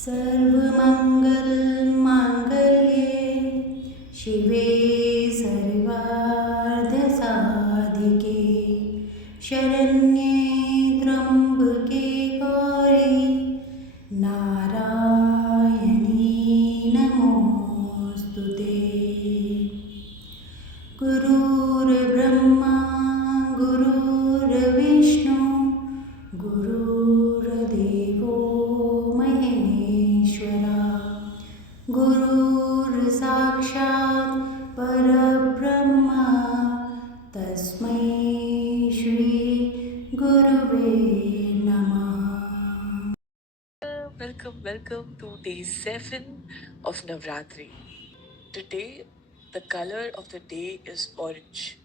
सर्वमङ्गलमाङ्गल्ये शिवे सर्वार्धसाधिके शरण्ये त्र्यम्बके गौरी नारायणी नमोऽस्तु ते। गुरुर्ब्रह्मा गुरुर्विष्णु गुरुर्देवो महेश्वरा गुरुर्साक्षात् परब्रह्मा तस्मै श्री गुरुवे नमः। Welcome to day 7 of Navratri. Today, the color of the day is orange,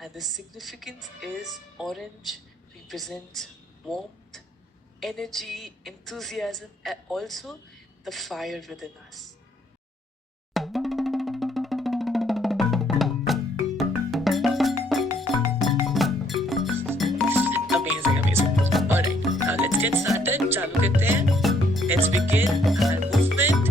and the significance is orange represents warmth, energy, enthusiasm, and also the fire within us. Amazing. Alright, now let's get started. चालू करते हैं. Let's begin our movement.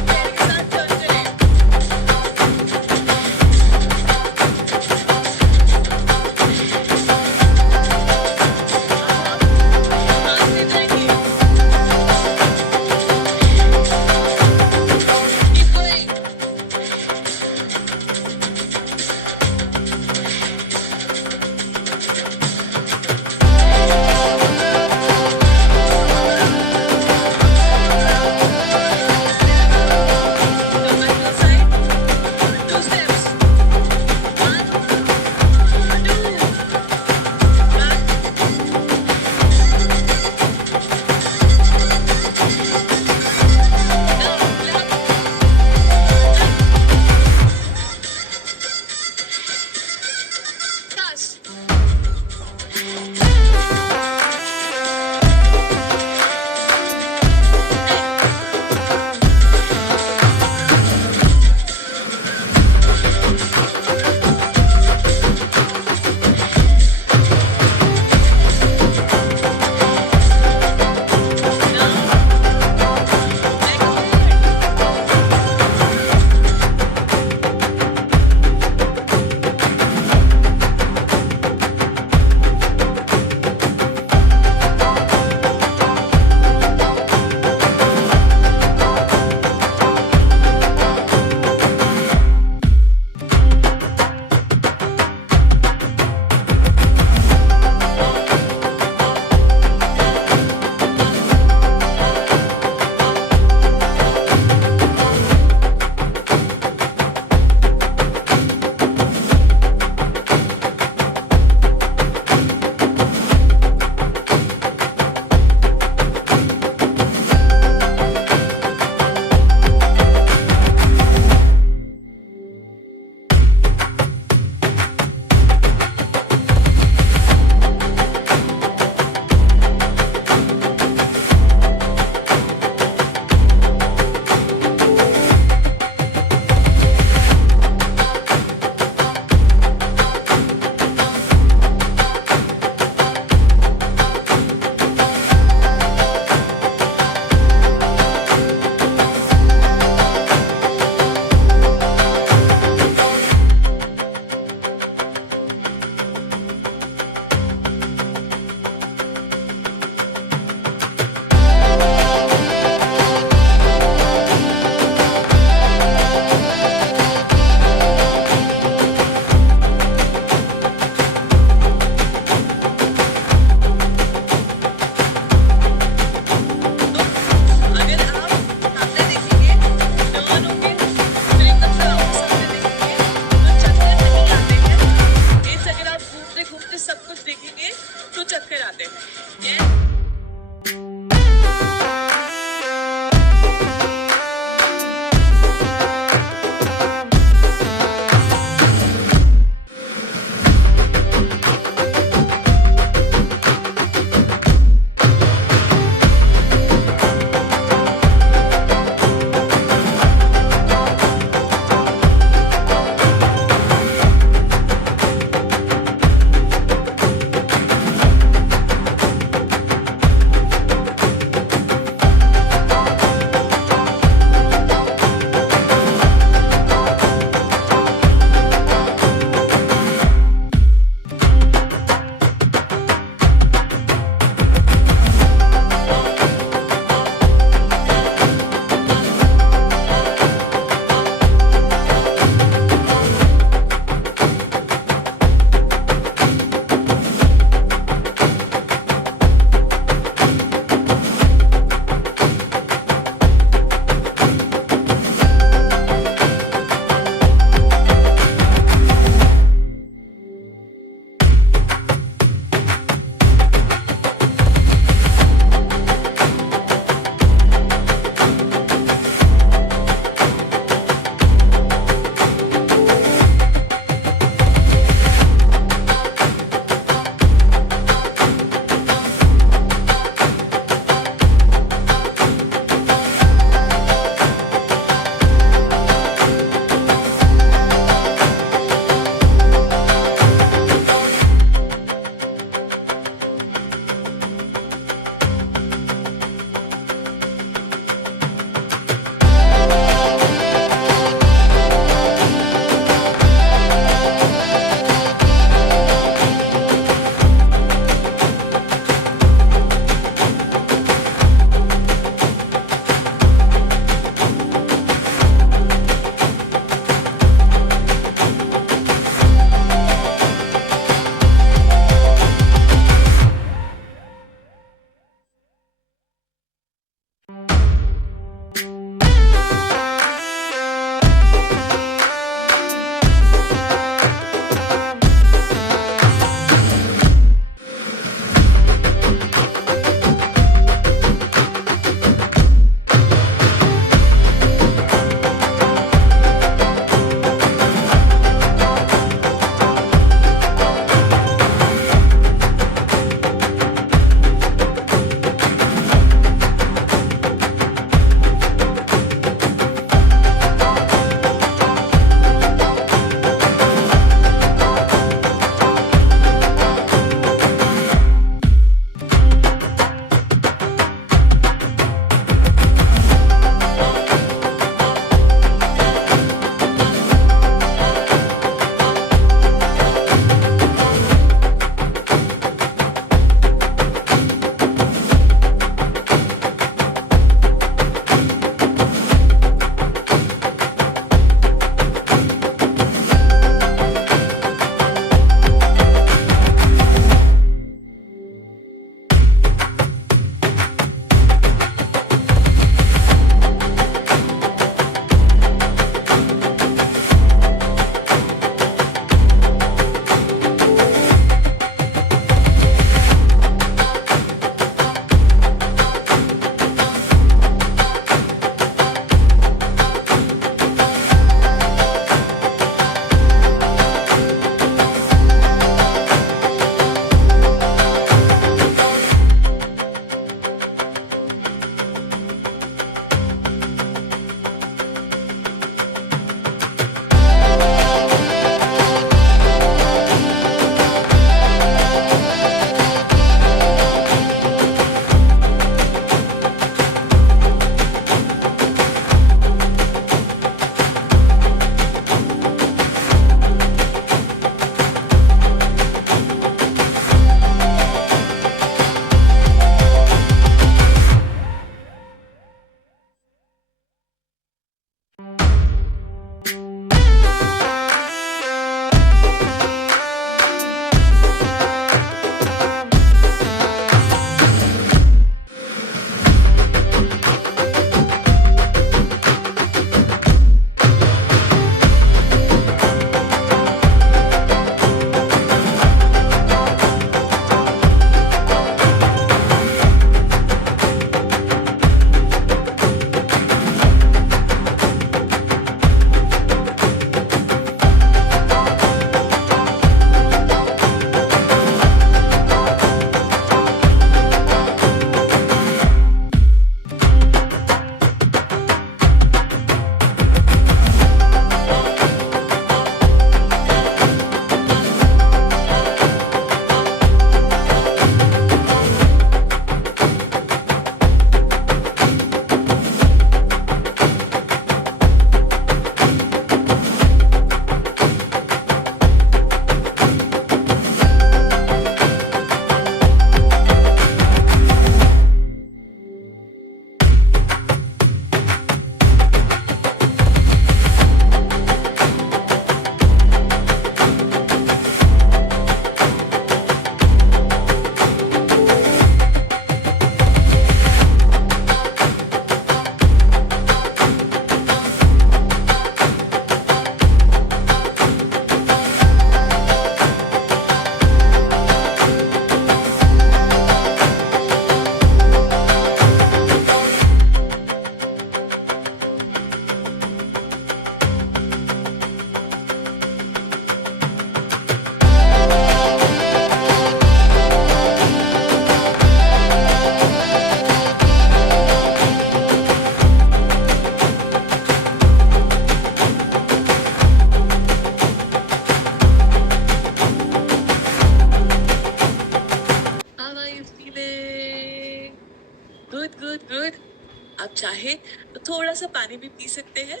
थोड़ा सा पानी भी पी सकते हैं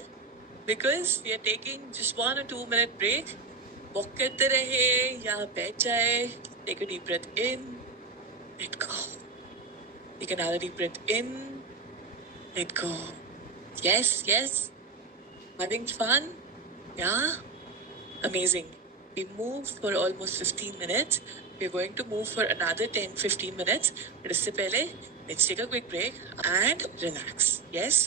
because we are taking just 1 or 2 minute break. Walk करते रहे या बैठ जाए. Take a deep breath in, let go. Take another deep breath in, let go. Yes, yes. Having fun? Yeah. Amazing. We moved for almost 15 minutes. We're going to move for another 10-15 minutes. But इससे पहले, let's take a quick break and relax. Yes?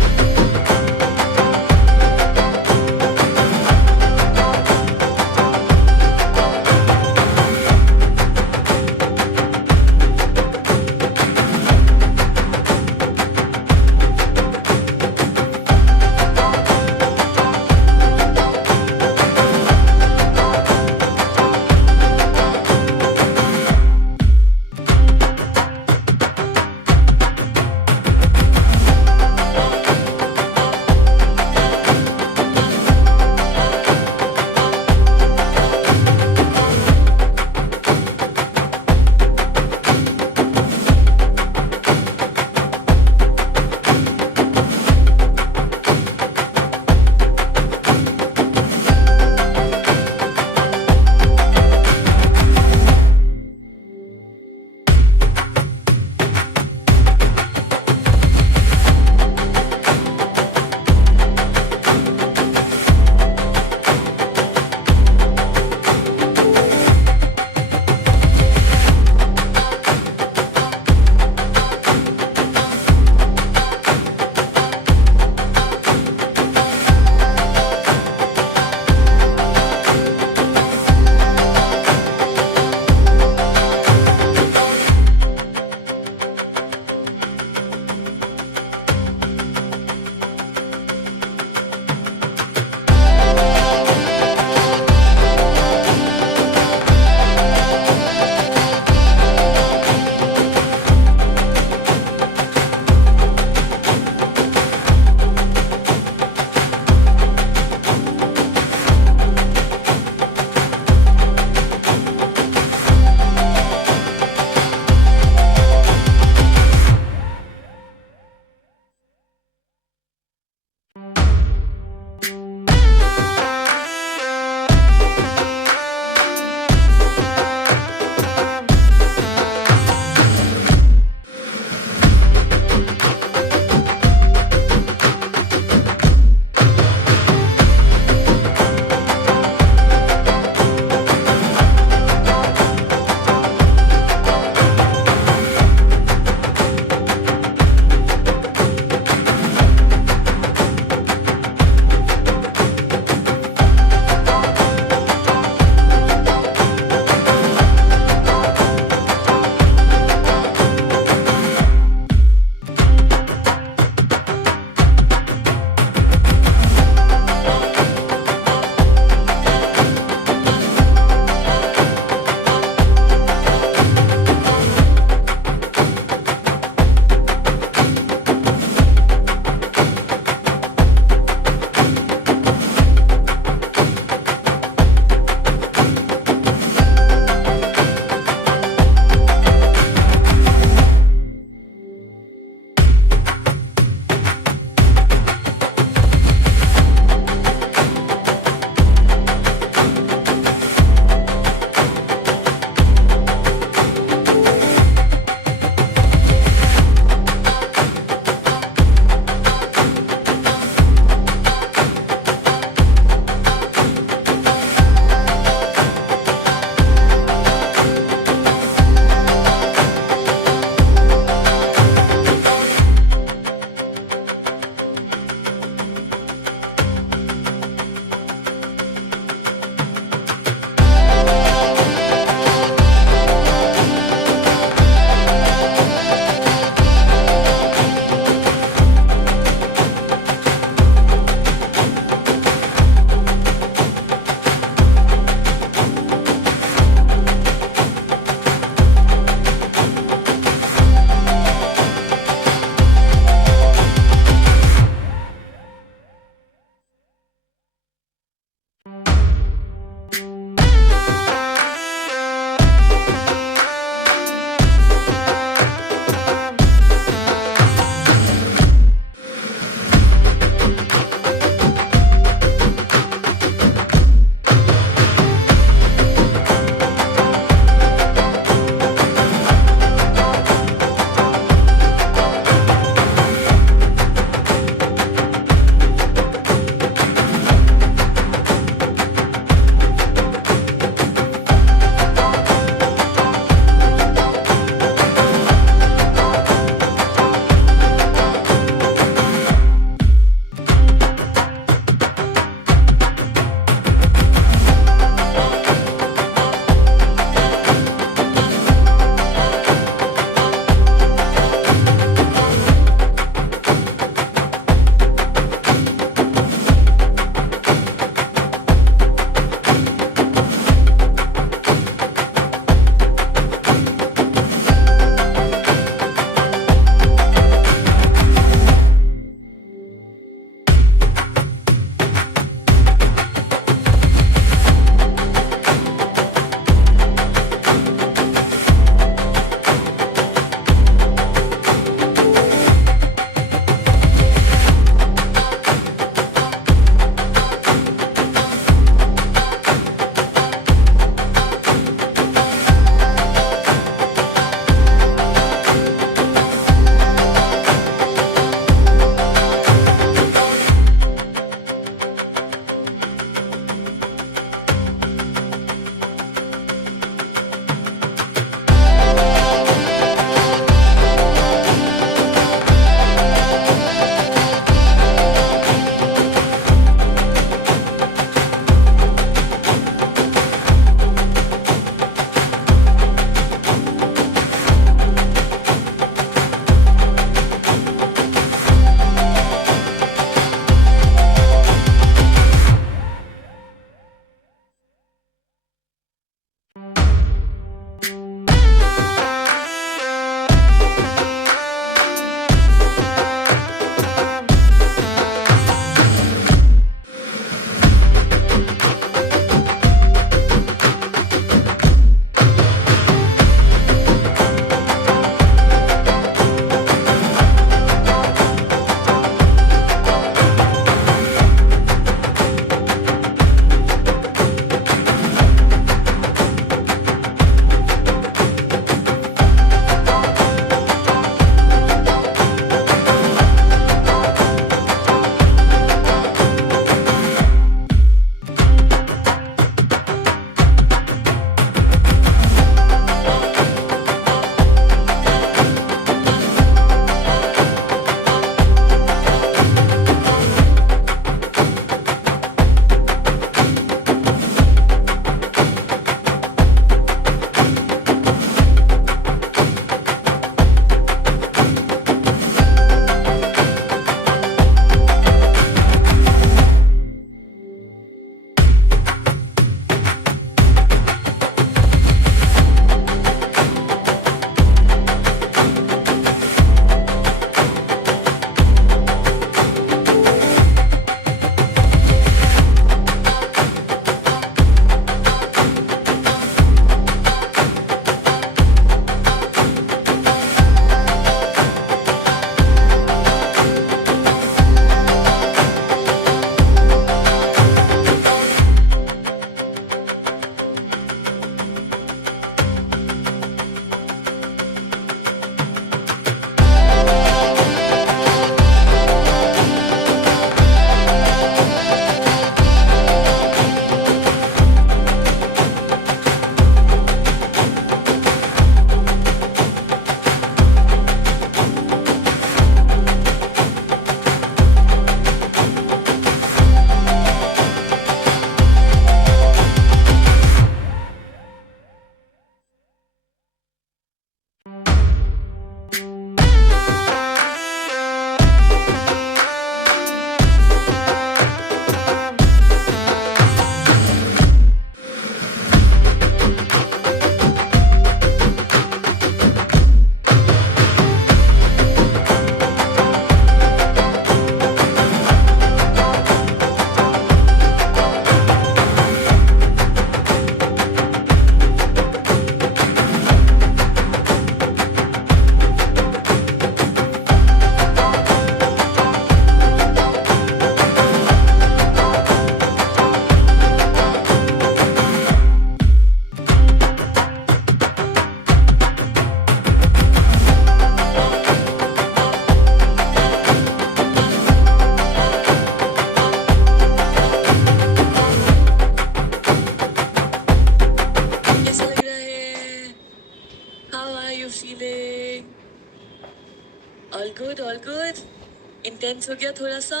Intense हो गया थोड़ा सा?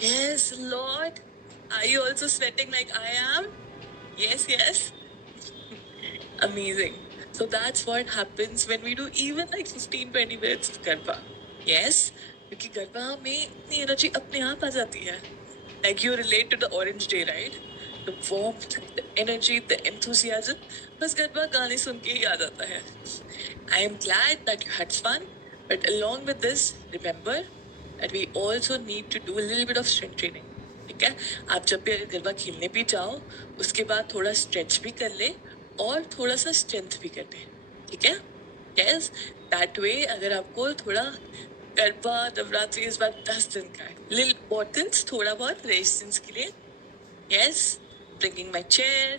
Yes, Lord. Are you also sweating like I am? Yes, yes. Amazing. So that's what happens when we do even like 15-20 minutes of Garba. Yes, क्योंकि गरबा में इतनी energy अपने आप आ जाती है. Like you relate to the orange day, right? The warmth, the energy, the enthusiasm. बस गरबा गाने सुन के ही आ जाता है. I am glad that you had fun, but along with this, remember that we also need to do a little bit of strength training. ठीक है? आप जब भी अगर गरबा खेलने भी जाओ, उसके बाद थोड़ा स्ट्रेच भी कर ले और थोड़ा सा स्ट्रेंथ भी कर ले. ठीक है? Yes, that way अगर आपको थोड़ा गरबा नवरात्रि इस बार 10 दिन का है. Little importance थोड़ा बहुत रेजिस्टेंस के लिए. Yes, bringing my chair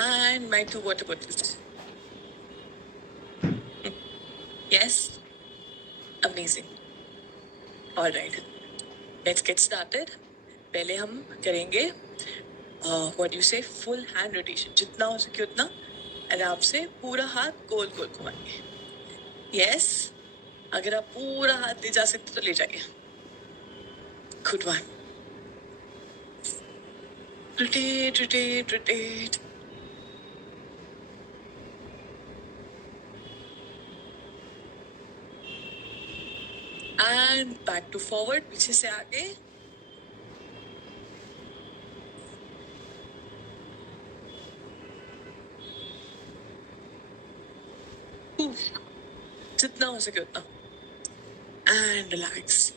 and my 2 water bottles. Yes, amazing. All right, let's get started. पहले हम करेंगे what you say full hand rotation. जितना हो सके उतना आराम से पूरा हाथ गोल गोल घुमाएंगे. Yes, अगर आप पूरा हाथ ले जा सकते तो ले जाइए. Good one. Rotate, rotate, rotate. And back to forward, पीछे से आगे. जितना हो सके उतना. And relax.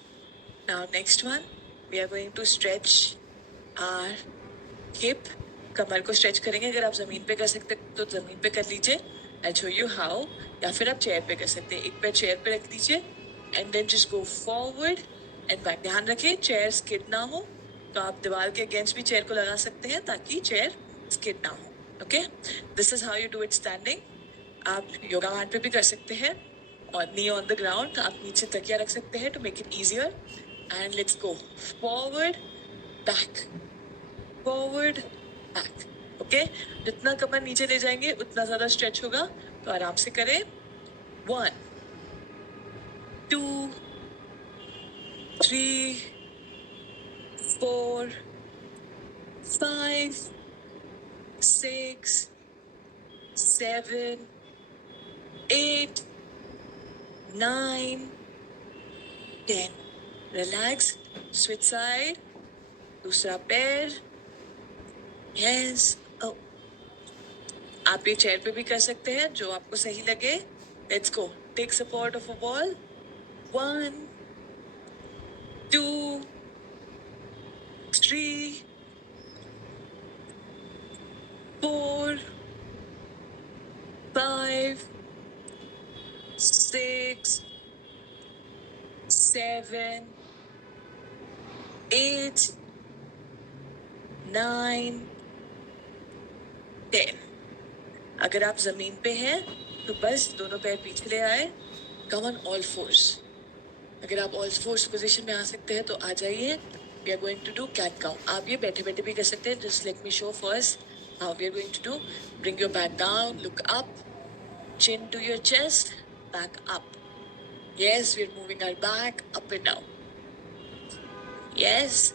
Now next one, we are going to stretch our hip. कमर को स्ट्रेच करेंगे. अगर आप जमीन पे कर सकते तो जमीन पे कर लीजिए. I'll show you how. या फिर आप चेयर पे कर सकते हैं. एक पैर चेयर पे रख दीजिए and then just go forward and back. ध्यान रखिए चेयर स्किड ना हो, तो आप दीवार के अगेंस्ट भी चेयर को लगा सकते हैं ताकि चेयर स्किड ना हो. Okay, this is how you do it standing. आप योगा मैट पे भी कर सकते हैं और नी ऑन द ग्राउंड. आप नीचे तकिया रख सकते हैं to make it easier. And let's go forward back, forward back. Okay, जितना कमर नीचे ले जाएंगे उतना ज्यादा स्ट्रेच होगा, तो आराम से करें. 1 2 3 4 5 6 7 8 9 10. Relax. Switch side. दूसरा पैर. Yes. Oh. आप ये चेयर पे भी कर सकते हैं जो आपको सही लगे. Let's go. Take support of a wall. 1 2 3 4 5 6 7 8 9 10. अगर आप जमीन पे हैं तो बस दोनों पैर पीछे ले आए. Come on all force. अगर आप ऑल फोर्स पोजीशन में आ सकते हैं तो आ जाइए. We are going to do cat cow. आप ये बैठे बैठे भी कर सकते हैं. Just let me show first how we are going to do. Bring your back down, look up, chin to your chest, back up. Yes, we are moving our back up and down. Yes,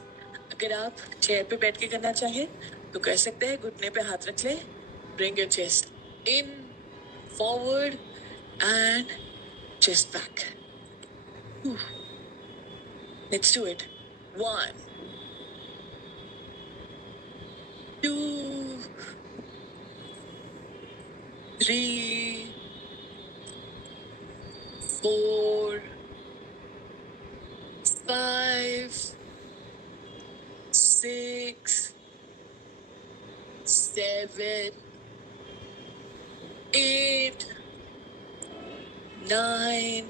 अगर आप chair पे बैठ के करना चाहें तो कर सकते हैं. घुटने पे हाथ रख लें. Bring your chest in, forward and chest back. Whew. Let's do it. 1 2 3 4 5 6 7 8 9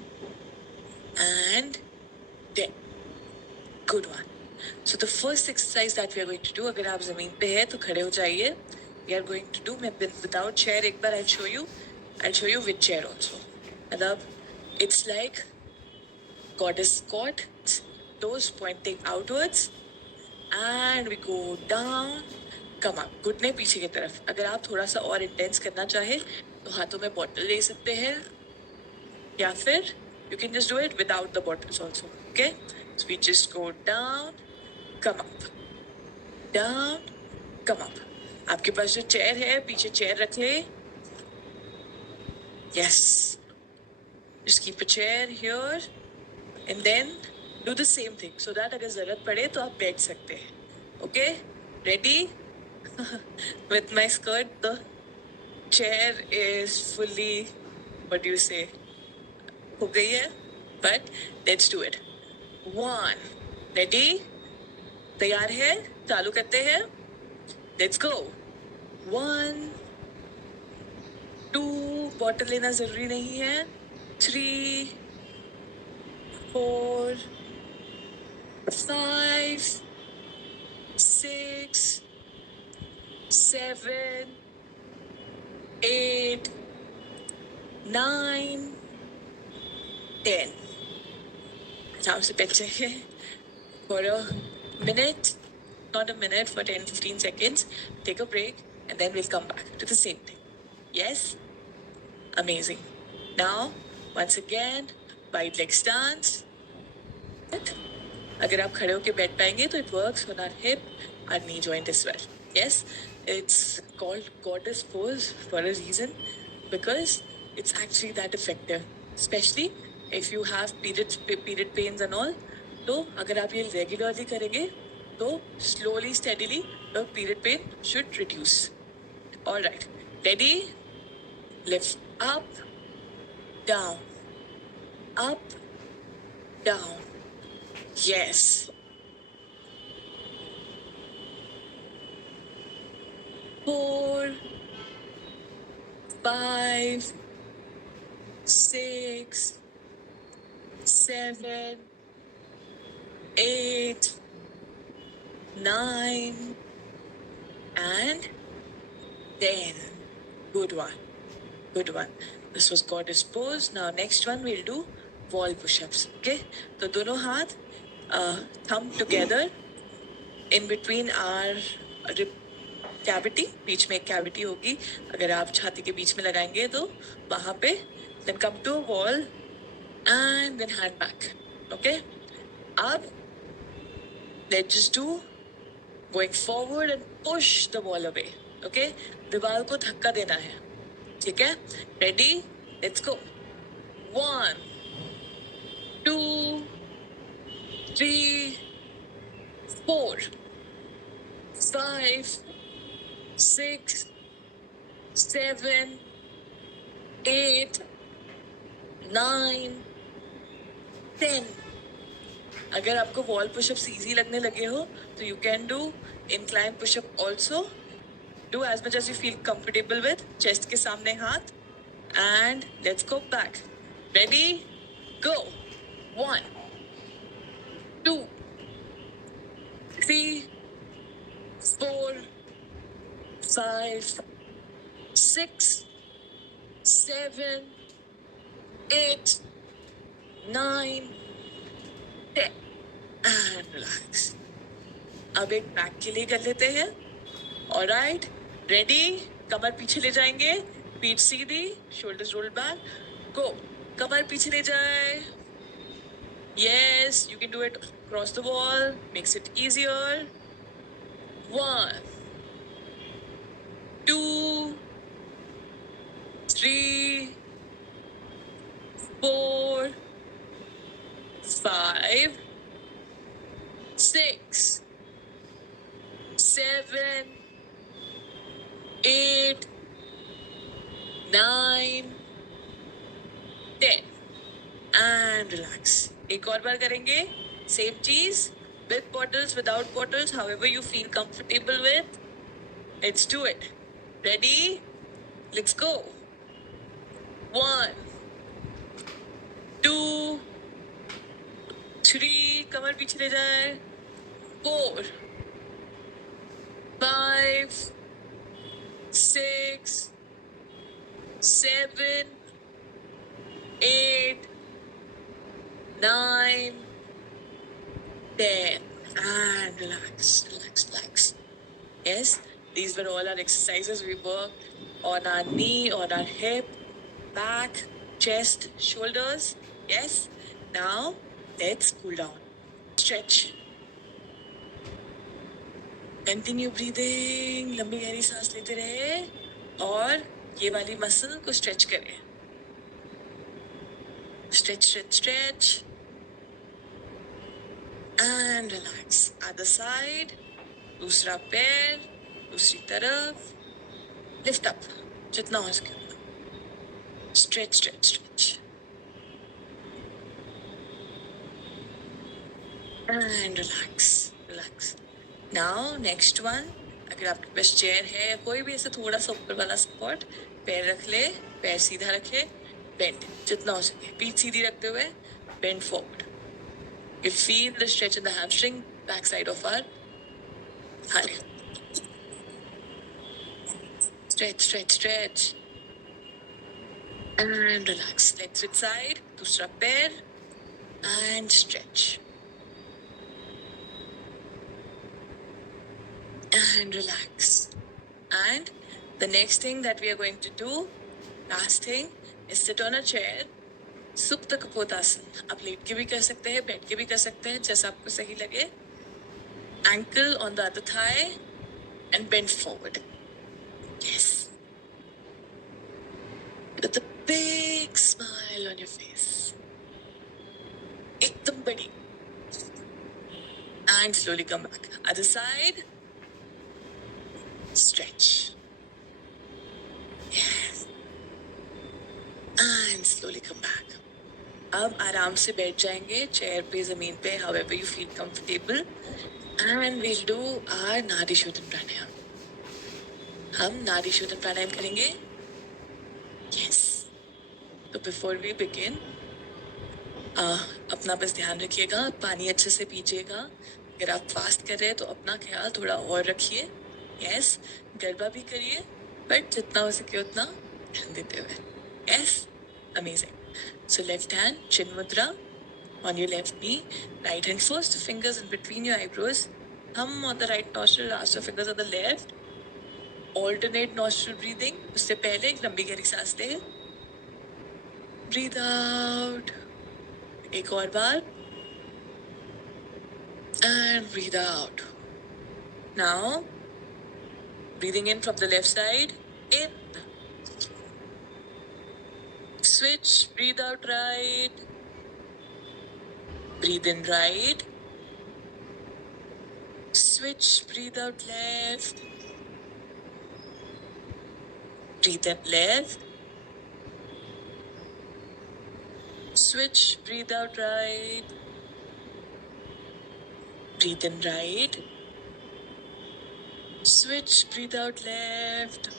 and 10. Good one. So the first exercise that we are going to do, अगर आप जमीन पे है तो खड़े हो जाइए. We are going to do without chair. एक बार I'll show you with chair also. मतलब it's like goddess squat, toes pointing outwards and we go down, come up. घुटने पीछे की तरफ. अगर आप थोड़ा सा और इंटेंस करना चाहे तो हाथों में बॉटल ले सकते हैं या फिर You can just do it without the bottles also. Okay? So we just go down, come up, down, come up. आपके पास जो चेयर है पीछे चेयर रख ले. Yes. Just keep a chair here and then do the same thing so that अगर जरूरत पड़े तो आप बैठ सकते हैं. Okay? Ready? With my skirt, the chair is fully, what do you say, हो गई है. But let's do it. 1. Ready? तैयार है? चालू करते हैं. Let's go. 1, 2, बॉटल लेना जरूरी नहीं है. 3, 4, 5, 6, 7, 8, 9, 10. आराम से बैठे हैं for a minute, not a minute, for 10-15 seconds. Take a break and then we'll come back to the same thing. Yes? Amazing. Now, once again, wide leg stance. अगर आप खड़े होके बैठ पाएंगे तो it works on our hip, our knee joint as well. Yes, it's called goddess pose for a reason because it's actually that effective. Especially if you have period pains and all. तो अगर आप ये regularly करेंगे तो slowly, steadily the period pain should reduce. All right, ready? Lift up, down, up, down. Yes. 4, 5, 6, 7, 8, 9, and 10. Good one. Good one. This was goddess pose. Now next one we'll do wall push-ups. Okay? तो दोनों हाथ thumb together in between our rib cavity. बीच में एक cavity होगी. अगर आप छाती के बीच में लगाएंगे तो वहाँ पे then come to a wall and then hand back. Okay? अब let's just do going forward and push the wall away. Okay? दीवार को धक्का देना है. ठीक है? Ready? Let's go. 1, 2, 3, 4, 5, 6, 7, 8, 9, 10. अगर आपको वॉल पुशअप्स इजी लगने लगे हो तो you can do incline push-up also. Do as much as you feel comfortable with. Chest के सामने हाथ. And let's go back. Ready? Go. 1, 2, 3, 4, 5, 6, 7, 8, 9, 10. And relax. अब एक बैक के लिए कर लेते हैं. Alright, ready? कमर पीछे ले जाएंगे. पीठ सीधी, shoulders rolled back. Go. कमर पीछे ले जाए. Yes, you can do it across the wall. Makes it easier. 1, 2, 3, 4, 5, 6, 7, 8, 9, 10. And relax. एक और बार करेंगे. Same चीज. With bottles, without bottles, however you feel comfortable with. Let's do it. Ready? Let's go. 1, 2, 3, कमर पीछे ले जाए. 4, 5, 6, 7, 8, 9, 10. And relax, relax, relax. Yes, these were all our exercises. We worked on our knee, on our hip, back, chest, shoulders. Yes. Now let's cool down. Stretch. Continue breathing, लंबी गहरी सांस लेते रहे और ये वाली मसल को स्ट्रेच करें. Stretch stretch stretch and relax. Other side, दूसरा पैर, दूसरी तरफ. लिफ्ट अप जितना हो सके उतना. Stretch stretch stretch and relax relax. Now next one. अगर आपके पास चेयर है या कोई भी ऐसे थोड़ा सा ऊपर वाला स्पॉट, पैर रख ले, पैर सीधा रखे, बेंड जितना हो सके, पीठ सीधी रखते हुए bend forward. You feel the stretch in the hamstring, back side of our thigh. Stretch, stretch, stretch. And relax. Legs with side, दूसरा पैर, and stretch. And relax. And the next thing that we are going to do, last thing, is sit on a chair. सुप्त कपोतासन. आप late के भी कर सकते हैं, बैठ के भी कर सकते हैं, जैसा आपको सही लगे. Ankle on the other thigh and bend forward. Yes. With a big smile on your face. एकदम बड़ी. And slowly come back. Other side. Stretch. Yes. And slowly come back. अब आराम से बैठ जाएंगे चेयर पे, जमीन पे, however you feel comfortable. And we'll do our नाड़ी शोधन प्राणायाम. हम नाड़ी शोधन प्राणायाम करेंगे. Yes. तो before we begin, अपना बस ध्यान रखिएगा, पानी अच्छे से पीजिएगा. अगर आप फास्ट कर रहे हैं तो अपना ख्याल थोड़ा और रखिए. Yes. गरबा भी करिए, बट जितना हो सके उतना ध्यान देते हुए. Yes. Amazing. So left hand, chin mudra on your left knee. Right hand first, fingers in between your eyebrows. Thumb on the right nostril, last of fingers on the left. Alternate nostril breathing. उससे पहले एक लंबी गहरी सांस ले. Breathe out. एक और बार. And breathe out. Now, breathing in from the left side. In. Switch, breathe out right. Breathe in right. Switch, breathe out left. Breathe in left. Switch, breathe out right. Breathe in right. Switch, breathe out left.